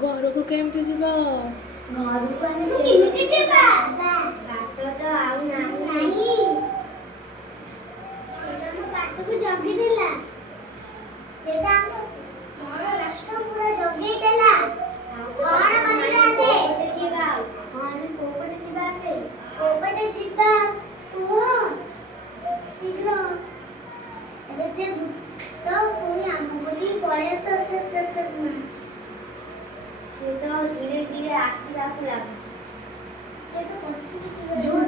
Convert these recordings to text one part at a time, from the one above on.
ଘରକୁ କେମିତି ଯିବ? ଘରକୁ ଆମେ କେମିତି ଯିବା? ବାଟ ତ ଆଉ ନାହିଁ। ସେଟା ମୋ ବାଟକୁ ଜଗିଥିଲା। ସେଟା ଆମ ରାସ୍ତା ପୁରା ଜଗିଥିଲା। କଣ କରିବା ଆମେ? ଯିବା। ହଁ ଆମେ କୋଉପଟେ ଯିବା ଆମେ? କୋଉପଟେ ଯିବା? କୁହ ଶୀଘ୍ର। ଏବେ ସେ ତ ପୁଣି ଆମ ପଟେ ପଳେଇ ଆସ। ସେ ତ ଧୀରେ ଧୀରେ ଆସିବାକୁ ଲାଗୁଛି। ସେଟା ପଛକୁ ଜୋର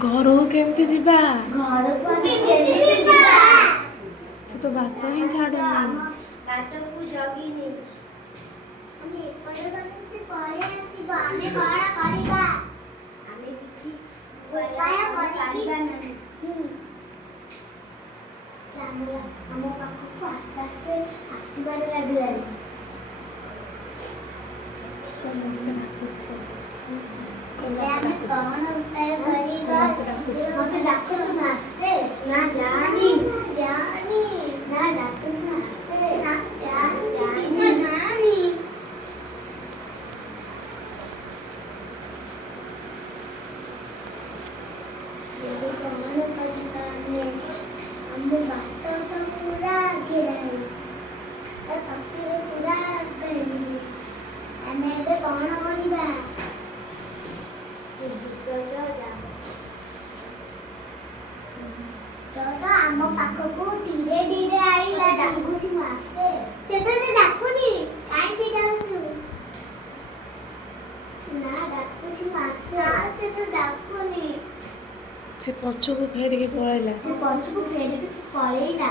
ଘରକୁ କେମିତି ଯିବା? ଘରକୁ ଆମେ କେମିତି ଯିବା? ସେ ତ ବାଟ ହିଁ ଛାଡୁନି। ବାଟକୁ ଜଗିନି। ଆମେ ଏପଟେ ଗଲେ ସେ ପଳେଇ ଆସିବ। ଆମେ କଣ କରିବା? ଆମେ କିଛି ଉପାୟ ଆମେ କଣ ଉପାୟ କରିବା? ମତେ ଡାକୁଛୁ ନା ଆସେ ନା ଜାଣି ନା ଡାକୁଛୁ ନା ଆସେ ନା ଜାଣି ଏବେ କଣ କରିବା ଆମେ? ଆମ ବାଟ ତ ପୁରା ଘେରା ହେଇଛି, ତା ଶକ୍ତିରେ ପୁରା ହେଇଛି। ଆମେ ଏବେ କଣ କରିବା? ତ ଆମ ପାଖକୁ ଧୀରେ ଧୀରେ ଆଇଲା, ଡାକୁଛି ମୁଁ ଆସେ। ସେତେବେଳେ ଡାକୁନି, କାହିଁକି ଯାଉଛୁ? ନା ଡାକୁଛି ମୁଁ ଆସେ। ସେଟା ଡାକୁନି, ସେ ପଛକୁ ଫେରିକି ପଳେଇଲା। ସେ ପଛକୁ ଫେରିକି ପଳେଇଲା।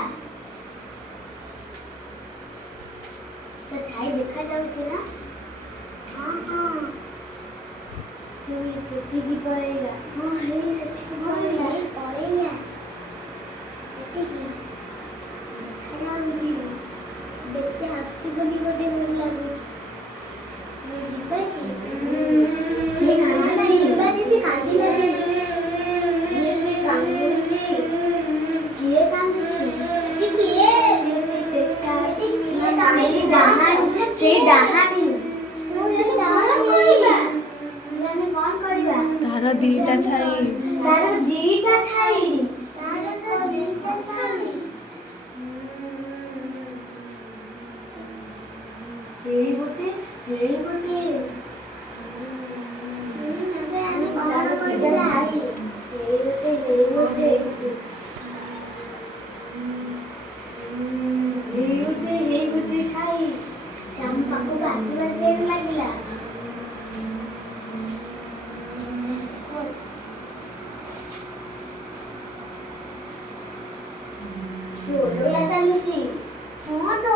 ତା ଛାଇ ଦେଖାଯାଉଛି ନା? ହଁ ସେଠିକି ପଳେଇଲା। ହଁ ହେଇ ସେଠିକି ପଳେଇଲା। ସେଠିକି ଦେଖାଯାଉଛି। ବେଶୀ ହସିବନି ଗୋଟେ ଭଲ ଲାଗୁଛି। ଯିବା କି? କିଏ କାନ୍ଦୁଛି? ଯିବା ଦିଦି, କାନ୍ଦିଲାନି। କିଏ କାନ୍ଦୁଛି? ସେଇ ଡାହାଣୀ। କଣ କରିବା? ତାର ଦିଟା ଛାଇ। ହେଇ ଗୋଟେ ଆମେ କଣ କରିବା? ହେଇ ଗୋଟେ ଛାଇ ଆମ ପାଖକୁ ଆସିବା ସେଠି ଲାଗିଲା। ଓଲଟା ଚାଲୁଛି। ହଁ ତ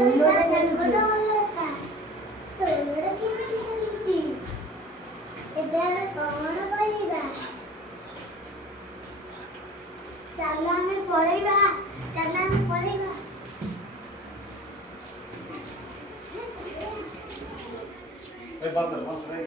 ଓଲଟା କେମିତି ଚାଲୁଛି? ଏବେ ଆମେ କଣ କରିବା? ଚାଲ ଆମେ ପଳେଇବା।